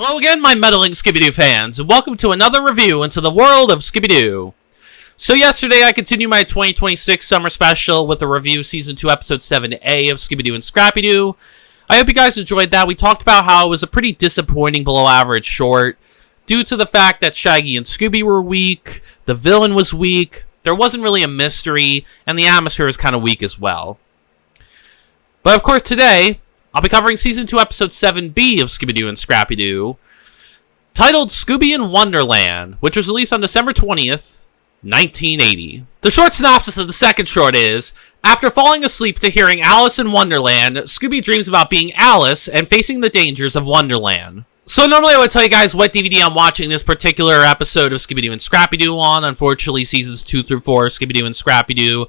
Hello again, my meddling Scooby Doo fans, and welcome to another review into the world of Scooby Doo. So yesterday, I continued my 2026 summer special with a review of Season 2, Episode 7A of Scooby Doo and Scrappy Doo. I hope you guys enjoyed that. We talked about how it was a pretty disappointing below-average short, due to the fact that Shaggy and Scooby were weak, the villain was weak, there wasn't really a mystery, and the atmosphere was kind of weak as well. But of course, today, I'll be covering Season 2, Episode 7B of Scooby Doo and Scrappy Doo, titled Scooby in Wonderland, which was released on December 20th, 1980. The short synopsis of the second short is, after falling asleep to hearing Alice in Wonderland, Scooby dreams about being Alice and facing the dangers of Wonderland. So normally I would tell you guys what DVD I'm watching this particular episode of Scooby Doo and Scrappy Doo on. Unfortunately, Seasons 2 through 4 of Scooby Doo and Scrappy Doo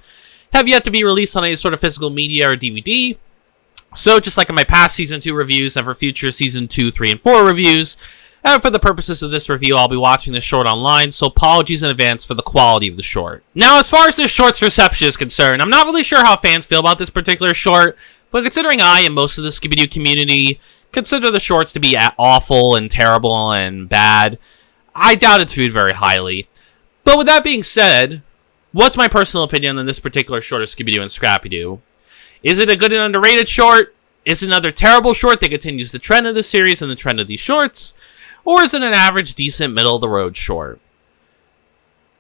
have yet to be released on any sort of physical media or DVD. So, just like in my past Season 2 reviews and for future Season 2, 3, and 4 reviews, and for the purposes of this review, I'll be watching this short online, so apologies in advance for the quality of the short. Now, as far as this short's reception is concerned, I'm not really sure how fans feel about this particular short, but considering I and most of the Scooby Doo community consider the shorts to be awful and terrible and bad, I doubt it's viewed very highly. But with that being said, what's my personal opinion on this particular short of Scooby Doo and Scrappy Doo? Is it a good and underrated short? Is it another terrible short that continues the trend of the series and the trend of these shorts? Or is it an average, decent, middle-of-the-road short?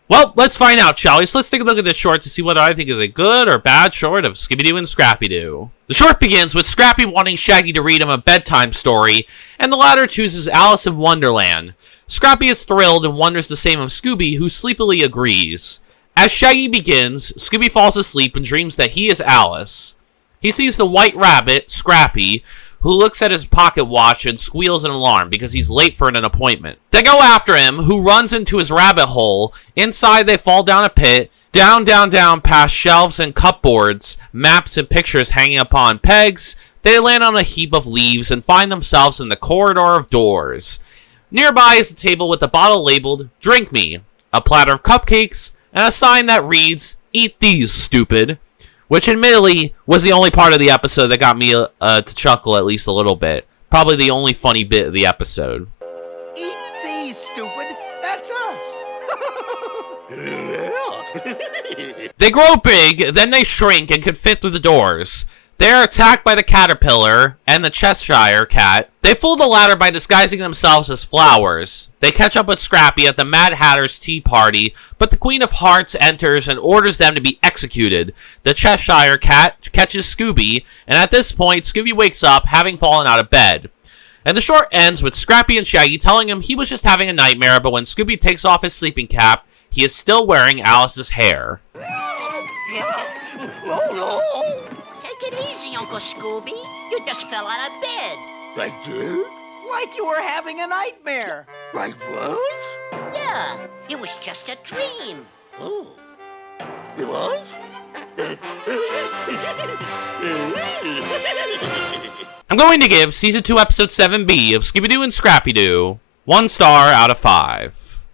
Well, let's find out, shall we? So let's take a look at this short to see whether I think is a good or bad short of Scooby Doo and Scrappy Doo. The short begins with Scrappy wanting Shaggy to read him a bedtime story, and the latter chooses Alice in Wonderland. Scrappy is thrilled and wonders the same of Scooby, who sleepily agrees. As Shaggy begins, Scooby falls asleep and dreams that he is Alice. He sees the white rabbit, Scrappy, who looks at his pocket watch and squeals in alarm because he's late for an appointment. They go after him, who runs into his rabbit hole. Inside, they fall down a pit, down, past shelves and cupboards, maps and pictures hanging upon pegs. They land on a heap of leaves and find themselves in the corridor of doors. Nearby is a table with a bottle labeled, "Drink Me," a platter of cupcakes, and a sign that reads, "Eat these, stupid." Which, admittedly, was the only part of the episode that got me to chuckle at least a little bit. Probably the only funny bit of the episode. Eat these, stupid. That's us. They grow big, then they shrink and can fit through the doors. They are attacked by the caterpillar and the Cheshire cat. They fool the latter by disguising themselves as flowers. They catch up with Scrappy at the Mad Hatter's tea party, but the Queen of Hearts enters and orders them to be executed. The Cheshire cat catches Scooby, and at this point, Scooby wakes up, having fallen out of bed. And the short ends with Scrappy and Shaggy telling him he was just having a nightmare, but when Scooby takes off his sleeping cap, he is still wearing Alice's hair. Take it easy, Uncle Scooby. You just fell out of bed. I did? Like you were having a nightmare. I was? Yeah, it was just a dream. Oh. It was? I'm going to give Season 2, Episode 7B of Scooby Doo and Scrappy Doo 1 star out of 5.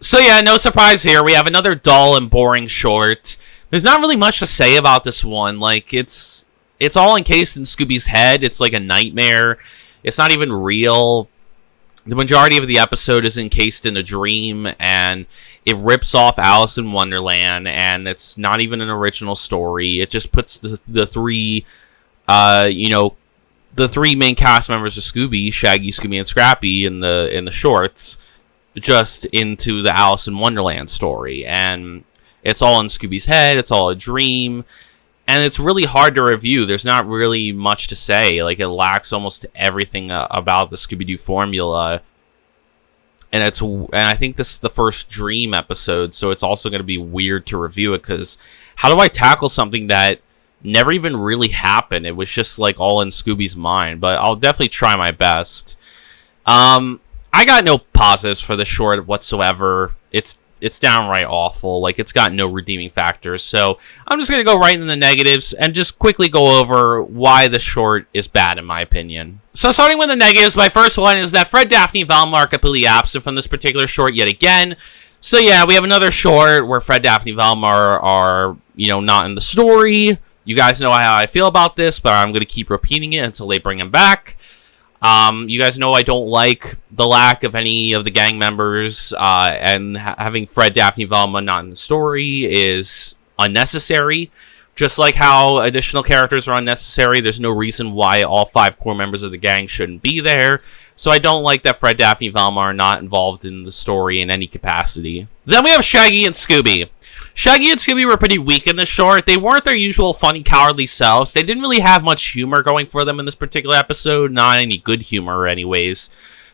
So yeah, no surprise here. We have another dull and boring short. There's not really much to say about this one. Like, it's all encased in Scooby's head. It's like a nightmare. It's not even real. The majority of the episode is encased in a dream, and it rips off Alice in Wonderland, and it's not even an original story. It just puts the three, the three main cast members of Scooby, Shaggy, Scooby, and Scrappy in the shorts, just into the Alice in Wonderland story, and it's all in Scooby's head. It's all a dream, and it's really hard to review. There's not really much to say. Like, it lacks almost everything about the Scooby-Doo formula, and I think this is the first dream episode, so it's also going to be weird to review it, because how do I tackle something that never even really happened? It was just like all in Scooby's mind, but I'll definitely try my best. I got no positives for the short whatsoever. It's downright awful. Like, it's got no redeeming factors. So I'm just going to go right into the negatives and just quickly go over why the short is bad, in my opinion. So starting with the negatives, my first one is that Fred, Daphne, and Velma are completely absent from this particular short yet again. So yeah, we have another short where Fred, Daphne, and Velma are not in the story. You guys know how I feel about this, but I'm going to keep repeating it until they bring him back. You guys know I don't like the lack of any of the gang members, and having Fred, Daphne, Velma not in the story is unnecessary. Just like how additional characters are unnecessary, there's no reason why all 5 core members of the gang shouldn't be there. So I don't like that Fred, Daphne, Velma are not involved in the story in any capacity. Then we have Shaggy and Scooby. Shaggy and Scooby were pretty weak in the short. They weren't their usual funny, cowardly selves. They didn't really have much humor going for them in this particular episode. Not any good humor, anyways.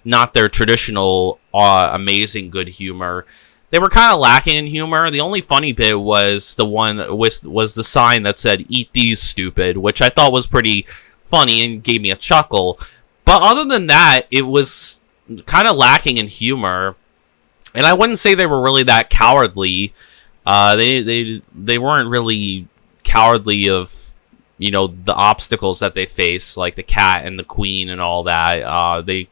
Not their traditional, amazing good humor. They were kind of lacking in humor. The only funny bit was was the sign that said, "Eat these, stupid," which I thought was pretty funny and gave me a chuckle. But other than that, it was kind of lacking in humor. And I wouldn't say they were really that cowardly. They weren't really cowardly of, you know, the obstacles that they face, like the cat and the queen and all that. They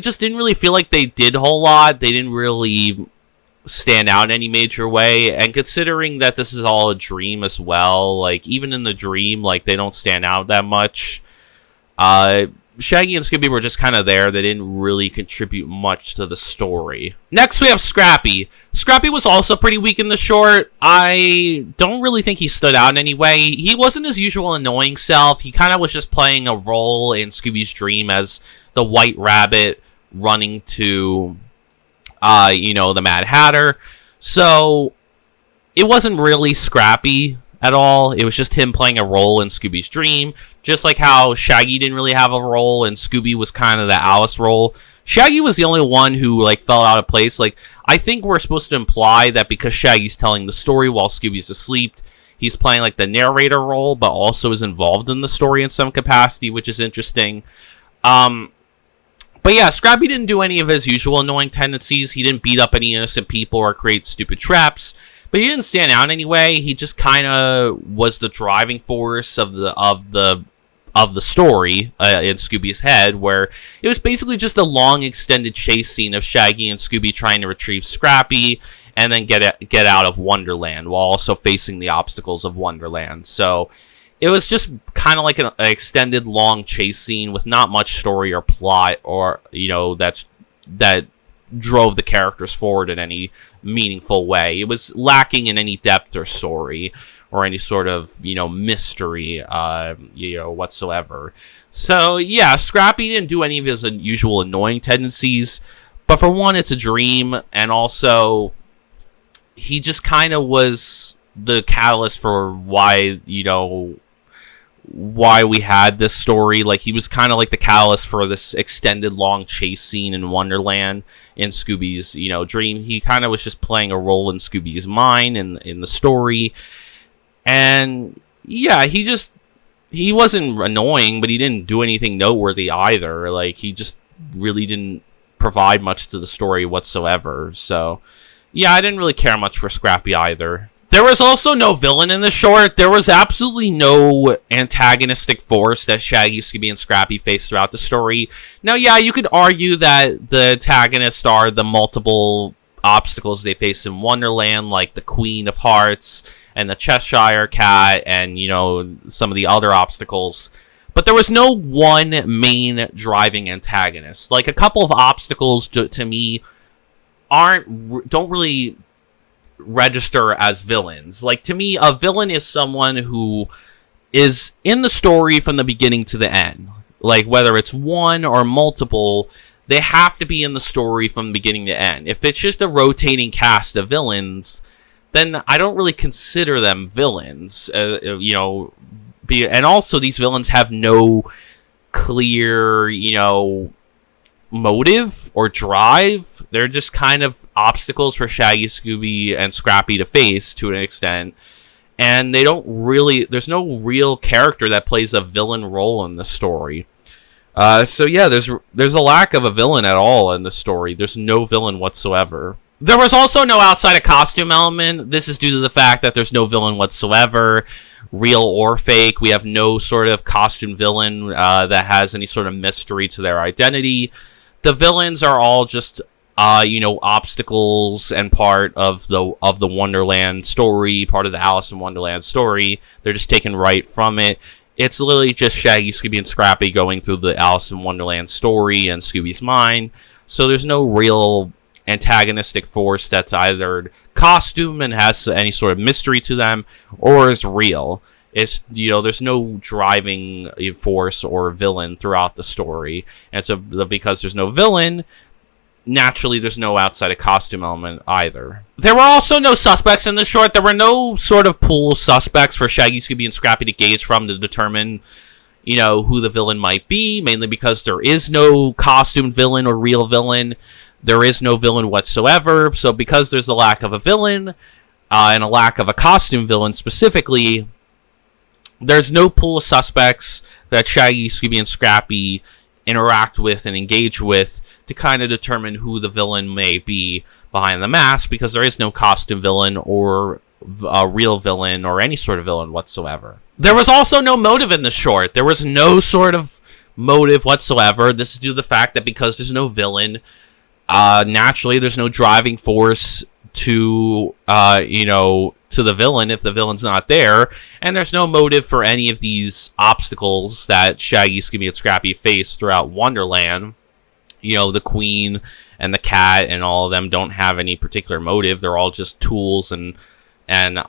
just didn't really feel like they did a whole lot. They didn't really stand out in any major way. And considering that this is all a dream as well, like, even in the dream, like, they don't stand out that much. Shaggy and Scooby were just kind of there. They didn't really contribute much to the story. Next, we have Scrappy. Scrappy was also pretty weak in the short. I don't really think he stood out in any way. He wasn't his usual annoying self. He kind of was just playing a role in Scooby's dream as the White Rabbit running to, the Mad Hatter. So, it wasn't really Scrappy at all. It was just him playing a role in Scooby's dream. Just like how Shaggy didn't really have a role and Scooby was kind of the Alice role. Shaggy was the only one who, like, fell out of place. Like, I think we're supposed to imply that because Shaggy's telling the story while Scooby's asleep, he's playing, like, the narrator role, but also is involved in the story in some capacity, which is interesting. But yeah, Scrappy didn't do any of his usual annoying tendencies. He didn't beat up any innocent people or create stupid traps. But he didn't stand out anyway. He just kind of was the driving force of the story in Scooby's head, where it was basically just a long extended chase scene of Shaggy and Scooby trying to retrieve Scrappy and then get out of Wonderland while also facing the obstacles of Wonderland. So it was just kind of like an extended long chase scene with not much story or plot, or that drove the characters forward in any meaningful way. It was lacking in any depth or story or any sort of, mystery, whatsoever. So, yeah, Scrappy didn't do any of his usual annoying tendencies, but for one, it's a dream, and also, he just kind of was the catalyst for why we had this story. Like, he was kind of like the catalyst for this extended long chase scene in Wonderland in Scooby's, dream. He kind of was just playing a role in Scooby's mind in the story. And yeah, he wasn't annoying, but he didn't do anything noteworthy either. Like, he just really didn't provide much to the story whatsoever. So yeah, I didn't really care much for Scrappy either. There was also no villain in the short. There was absolutely no antagonistic force that Shaggy, Scooby, and Scrappy faced throughout the story. Now, yeah, you could argue that the antagonists are the multiple obstacles they face in Wonderland, like the Queen of Hearts and the Cheshire Cat and, some of the other obstacles. But there was no one main driving antagonist. Like, a couple of obstacles to me don't really register as villains. Like, to me, a villain is someone who is in the story from the beginning to the end. Like, whether it's one or multiple, they have to be in the story from the beginning to end. If it's just a rotating cast of villains, then I don't really consider them villains. And also, these villains have no clear, motive or drive. They're just kind of obstacles for Shaggy, Scooby, and Scrappy to face to an extent. And there's no real character that plays a villain role in the story. So yeah, there's a lack of a villain at all in the story. There's no villain whatsoever. There was also no outside of costume element. This is due to the fact that there's no villain whatsoever, real or fake. We have no sort of costume villain that has any sort of mystery to their identity. The villains are all just obstacles and part of the Wonderland story, part of the Alice in Wonderland story. They're just taken right from it. It's literally just Shaggy, Scooby, and Scrappy going through the Alice in Wonderland story and Scooby's mind. So there's no real antagonistic force that's either costume and has any sort of mystery to them, or is real. It's, there's no driving force or villain throughout the story. And so because there's no villain, naturally there's no outside of costume element either. There were also no suspects in the short. There were no sort of pool of suspects for Shaggy, Scooby, and Scrappy to gauge from to determine, who the villain might be, mainly because there is no costume villain or real villain. There is no villain whatsoever. So because there's a lack of a villain and a lack of a costume villain specifically, there's no pool of suspects that Shaggy, Scooby, and Scrappy interact with and engage with to kind of determine who the villain may be behind the mask, because there is no costume villain or a real villain or any sort of villain whatsoever. There was also no motive in the short. There was no sort of motive whatsoever. This is due to the fact that because there's no villain, naturally there's no driving force to to the villain if the villain's not there, and there's no motive for any of these obstacles that Shaggy, Scooby, and Scrappy face throughout Wonderland. The Queen and the cat and all of them don't have any particular motive. They're all just tools and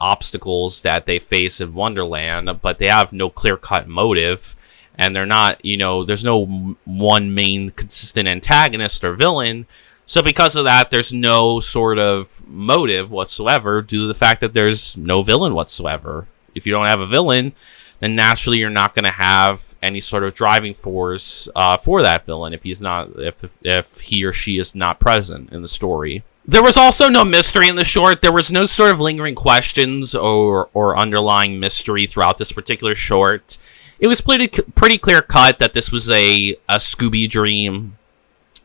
obstacles that they face in Wonderland, but they have no clear-cut motive, and they're not, there's no one main consistent antagonist or villain. So because of that, there's no sort of motive whatsoever due to the fact that there's no villain whatsoever. If you don't have a villain, then naturally you're not going to have any sort of driving force for that villain if he or she is not present in the story. There was also no mystery in the short. There was no sort of lingering questions or underlying mystery throughout this particular short. It was pretty clear cut that this was a Scooby dream.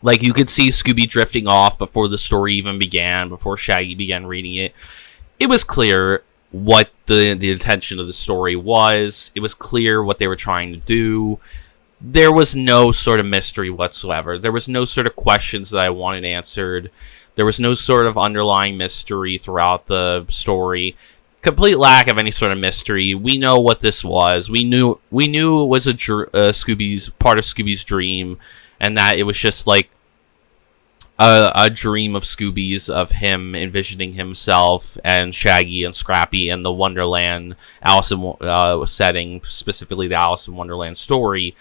Like, you could see Scooby drifting off before the story even began, before Shaggy began reading it. It was clear what the intention of the story was. It was clear what they were trying to do. There was no sort of mystery whatsoever. There was no sort of questions that I wanted answered. There was no sort of underlying mystery throughout the story. Complete lack of any sort of mystery. We know what this was. We knew it was Scooby's part of Scooby's dream, and that it was just like a dream of Scooby's, of him envisioning himself and Shaggy and Scrappy and the Wonderland Alice in setting, specifically the Alice in Wonderland story.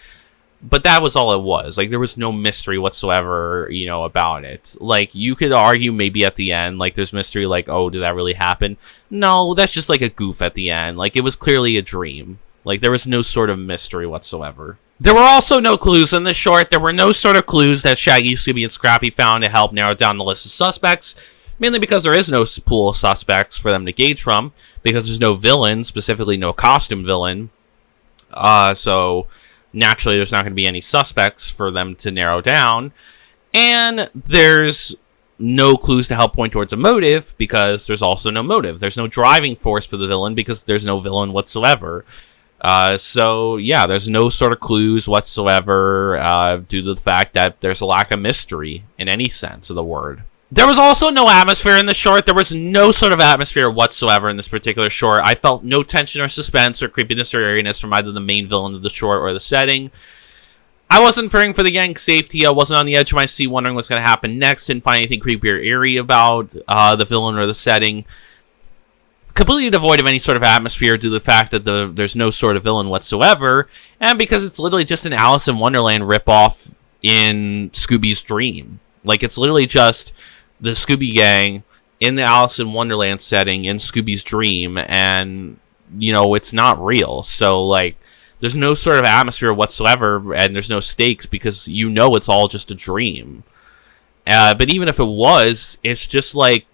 But that was all it was. Like, there was no mystery whatsoever, about it. Like, you could argue maybe at the end, like, there's mystery, like, oh, did that really happen? No, that's just like a goof at the end. Like, it was clearly a dream. Like, there was no sort of mystery whatsoever. There were also no clues in this short. There were no sort of clues that Shaggy, Scooby, and Scrappy found to help narrow down the list of suspects, mainly because there is no pool of suspects for them to gauge from, because there's no villain, specifically no costume villain. So naturally there's not going to be any suspects for them to narrow down, and there's no clues to help point towards a motive, because there's also no motive. There's no driving force for the villain, because there's no villain whatsoever. So yeah, there's no sort of clues whatsoever, due to the fact that there's a lack of mystery in any sense of the word. There was also no atmosphere in the short. There was no sort of atmosphere whatsoever in this particular short. I felt no tension or suspense or creepiness or eeriness from either the main villain of the short or the setting. I wasn't fearing for the gang's safety. I wasn't on the edge of my seat wondering what's going to happen next. Didn't find anything creepy or eerie about the villain or the setting. Completely devoid of any sort of atmosphere due to the fact that there's no sort of villain whatsoever, and because it's literally just an Alice in Wonderland ripoff in Scooby's dream. Like, it's literally just the Scooby gang in the Alice in Wonderland setting in Scooby's dream, and, it's not real. So, like, there's no sort of atmosphere whatsoever, and there's no stakes, because it's all just a dream. But even if it was, it's just like,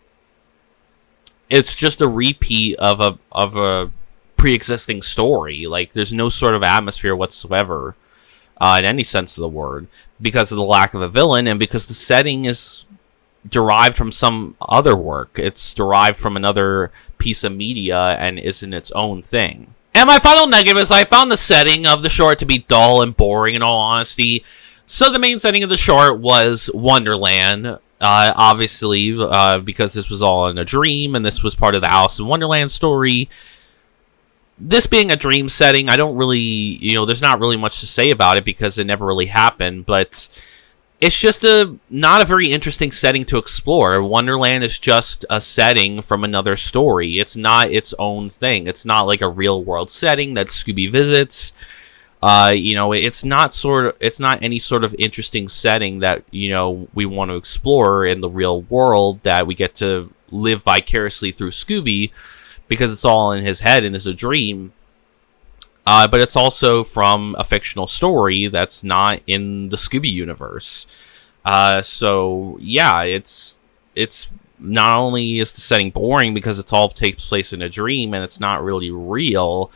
it's just a repeat of a pre-existing story. Like, there's no sort of atmosphere whatsoever, in any sense of the word, because of the lack of a villain, and because the setting is derived from some other work. It's derived from another piece of media and isn't its own thing. And my final negative is I found the setting of the short to be dull and boring, in all honesty. So the main setting of the short was Wonderland, Obviously, because this was all in a dream, and this was part of the Alice in Wonderland story. This being a dream setting, I don't really, there's not really much to say about it because it never really happened, but it's just not a very interesting setting to explore. Wonderland is just a setting from another story. It's not its own thing. It's not like a real world setting that Scooby visits. It's not any sort of interesting setting that, we want to explore in the real world that we get to live vicariously through Scooby, because it's all in his head and is a dream. But it's also from a fictional story that's not in the Scooby universe. So yeah, it's not only is the setting boring because it's all takes place in a dream and it's not really real,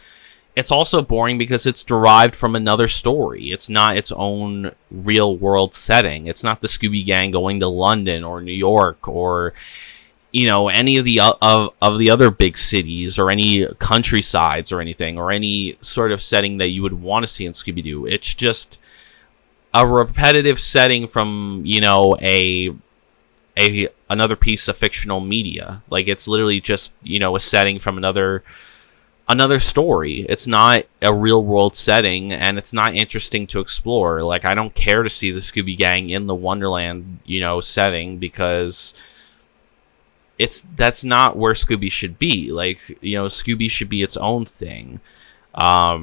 it's also boring because it's derived from another story. It's not its own real world setting. It's not the Scooby Gang going to London or New York or any of the other big cities or any countrysides or anything, or any sort of setting that you would want to see in Scooby Doo. It's just a repetitive setting from another piece of fictional media. Like, it's literally just a setting from another story. It's not a real world setting, and it's not interesting to explore. Like, I don't care to see the Scooby Gang in the Wonderland setting, because that's not where Scooby should be. Like, Scooby should be its own thing. I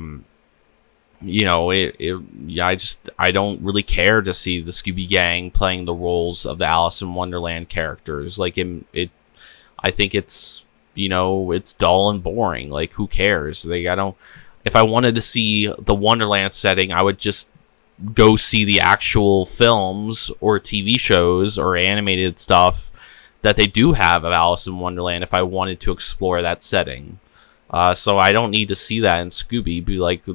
don't really care to see the Scooby Gang playing the roles of the Alice in Wonderland characters. Like, I think it's dull and boring. Like, who cares? Like, if I wanted to see the Wonderland setting, I would just go see the actual films or TV shows or animated stuff that they do have of Alice in Wonderland if I wanted to explore that setting. So I don't need to see that in Scooby.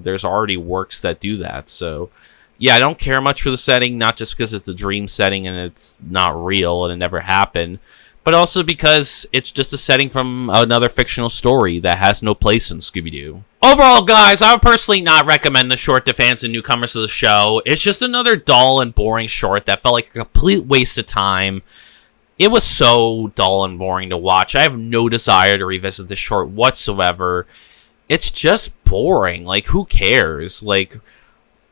There's already works that do that. So yeah, I don't care much for the setting, not just because it's a dream setting and it's not real and it never happened, but also because it's just a setting from another fictional story that has no place in Scooby-Doo. Overall, guys, I would personally not recommend the short to fans and newcomers to the show. It's just another dull and boring short that felt like a complete waste of time. It was so dull and boring to watch. I have no desire to revisit this short whatsoever. It's just boring. Like, who cares? Like,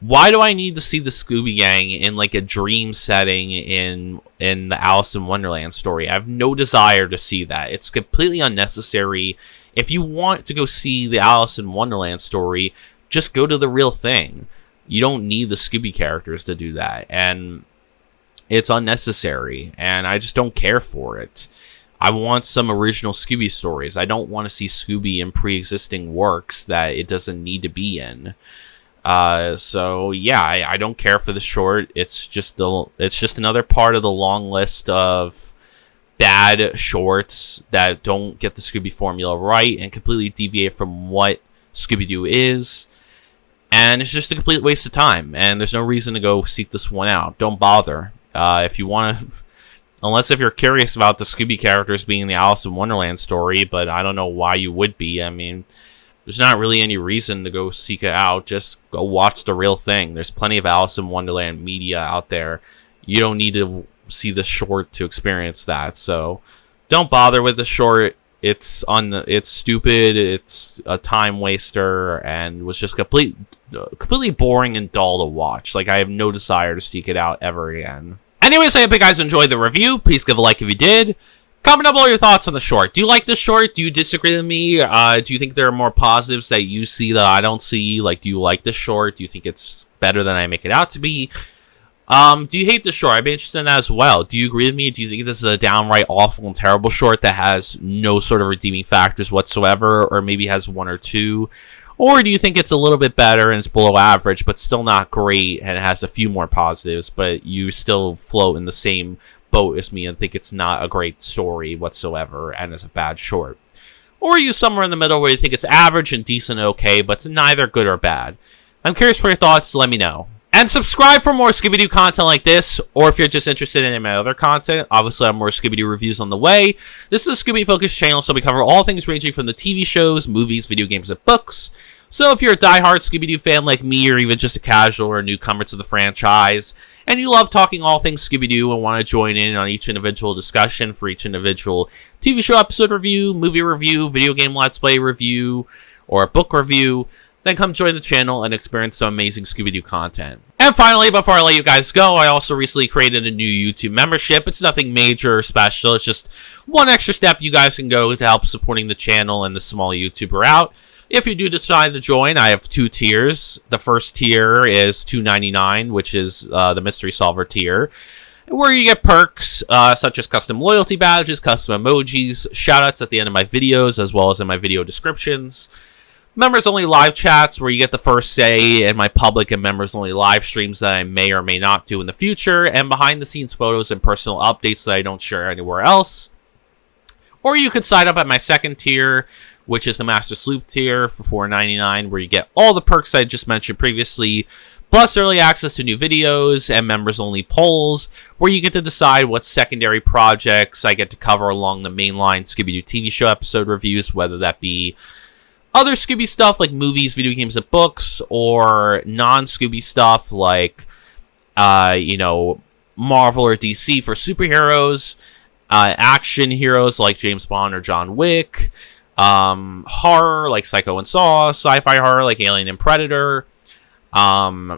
why do I need to see the Scooby Gang in, like, a dream setting in the Alice in Wonderland story? I have no desire to see that. It's completely unnecessary. If you want to go see the Alice in Wonderland story, just go to the real thing. You don't need the Scooby characters to do that. And it's unnecessary, and I just don't care for it. I want some original Scooby stories. I don't want to see Scooby in pre-existing works that it doesn't need to be in. So yeah, I don't care for the short. It's just another part of the long list of bad shorts that don't get the Scooby formula right and completely deviate from what Scooby-Doo is. And it's just a complete waste of time, and there's no reason to go seek this one out. Don't bother. If you want to, unless if you're curious about the Scooby characters being in the Alice in Wonderland story, but I don't know why you would be. I mean, there's not really any reason to go seek it out. Just go watch the real thing. There's plenty of Alice in Wonderland media out there. You don't need to see the short to experience that. So don't bother with the short. It's stupid. It's a time waster, and was just completely boring and dull to watch. Like, I have no desire to seek it out ever again. Anyways, I hope you guys enjoyed the review. Please give a like if you did. Comment down below your thoughts on the short. Do you like this short? Do you disagree with me? Do you think there are more positives that you see that I don't see? Like, do you like this short? Do you think it's better than I make it out to be? Do you hate the short? I'd be interested in that as well. Do you agree with me? Do you think this is a downright awful and terrible short that has no sort of redeeming factors whatsoever, or maybe has one or two? Or do you think it's a little bit better and it's below average, but still not great, and it has a few more positives, but you still float in the same boat as me and think it's not a great story whatsoever and is a bad short? Or are you somewhere in the middle where you think it's average and decent and okay, but it's neither good or bad? I'm curious for your thoughts. Let me know. And subscribe for more Scooby-Doo content like this, or if you're just interested in my other content, obviously I have more Scooby-Doo reviews on the way. This is a Scooby-focused channel, so we cover all things ranging from the TV shows, movies, video games, and books. So if you're a diehard Scooby-Doo fan like me, or even just a casual or a newcomer to the franchise, and you love talking all things Scooby-Doo and want to join in on each individual discussion for each individual TV show episode review, movie review, video game let's play review, or a book review, then come join the channel and experience some amazing Scooby-Doo content. And finally, before I let you guys go, I also recently created a new YouTube membership. It's nothing major or special. It's just one extra step you guys can go to help supporting the channel and the small YouTuber out. If you do decide to join, I have 2 tiers. The first tier is $2.99, which is the Mystery Solver tier, where you get perks such as custom loyalty badges, custom emojis, shoutouts at the end of my videos, as well as in my video descriptions. Members-only live chats, where you get the first say in my public and members-only live streams that I may or may not do in the future, and behind-the-scenes photos and personal updates that I don't share anywhere else. Or you could sign up at my second tier, which is the Master Sloop tier for $4.99, where you get all the perks I just mentioned previously, plus early access to new videos and members-only polls, where you get to decide what secondary projects I get to cover along the mainline Scooby-Doo TV show episode reviews, whether that be other Scooby stuff like movies, video games, and books, or non-Scooby stuff like, Marvel or DC for superheroes, action heroes like James Bond or John Wick, horror like Psycho and Saw, sci-fi horror like Alien and Predator,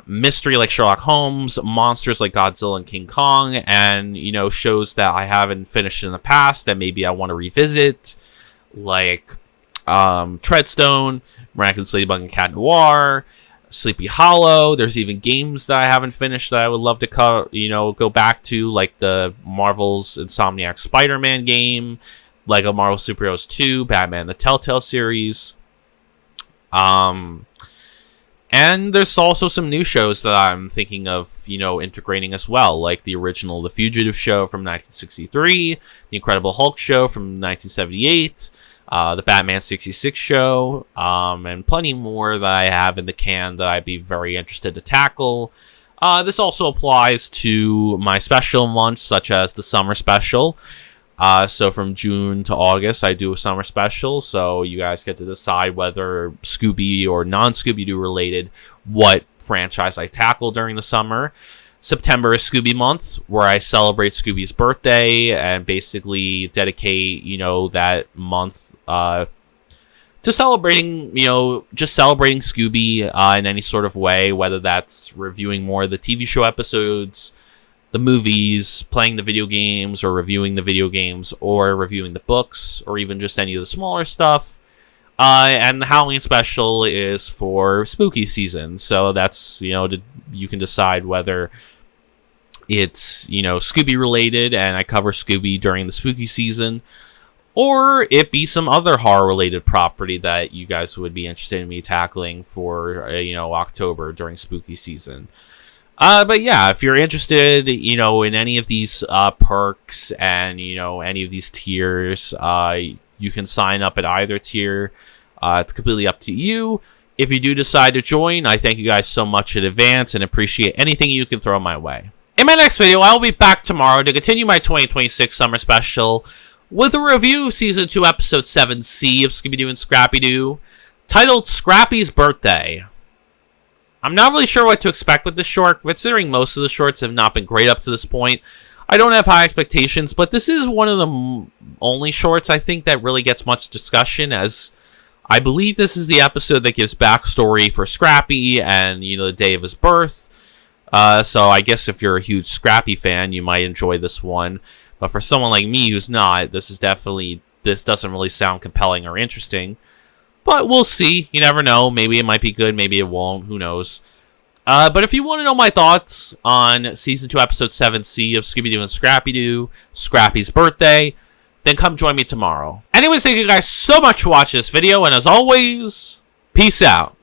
mystery like Sherlock Holmes, monsters like Godzilla and King Kong, and, shows that I haven't finished in the past that maybe I want to revisit, like Treadstone, Miraculous Ladybug and Cat Noir, Sleepy Hollow. There's even games that I haven't finished that I would love to go back to, like the Marvel's Insomniac Spider-Man game, Lego Marvel Superheroes 2, Batman the Telltale series. And there's also some new shows that I'm thinking of, integrating as well, like the original The Fugitive show from 1963, The Incredible Hulk show from 1978, the Batman 66 show, and plenty more that I have in the can that I'd be very interested to tackle. This also applies to my special months, such as the summer special. So from June to August, I do a summer special, so you guys get to decide whether Scooby or non-Scooby-Doo related, what franchise I tackle during the summer. September is Scooby month, where I celebrate Scooby's birthday and basically dedicate, that month to celebrating, just celebrating Scooby in any sort of way, whether that's reviewing more of the TV show episodes, the movies, playing the video games, or reviewing the video games, or reviewing the books, or even just any of the smaller stuff. And the Halloween special is for spooky season, so that's, you can decide whether it's, Scooby related, and I cover Scooby during the spooky season, or it be some other horror related property that you guys would be interested in me tackling for, October during spooky season. But yeah, if you're interested, in any of these perks and, any of these tiers, you can sign up at either tier. It's completely up to you. If you do decide to join, I thank you guys so much in advance and appreciate anything you can throw my way. In my next video, I'll be back tomorrow to continue my 2026 summer special with a review of Season 2, Episode 7C of Scooby Doo and Scrappy Doo, titled Scrappy's Birthday. I'm not really sure what to expect with this short, considering most of the shorts have not been great up to this point. I don't have high expectations, but this is one of the only shorts I think that really gets much discussion, as I believe this is the episode that gives backstory for Scrappy and, the day of his birth. So I guess if you're a huge Scrappy fan, you might enjoy this one. But for someone like me who's not, this doesn't really sound compelling or interesting. But we'll see. You never know. Maybe it might be good. Maybe it won't. Who knows? But if you want to know my thoughts on Season 2, Episode 7C of Scooby Doo and Scrappy Doo, Scrappy's Birthday, then come join me tomorrow. Anyways, thank you guys so much for watching this video. And as always, peace out.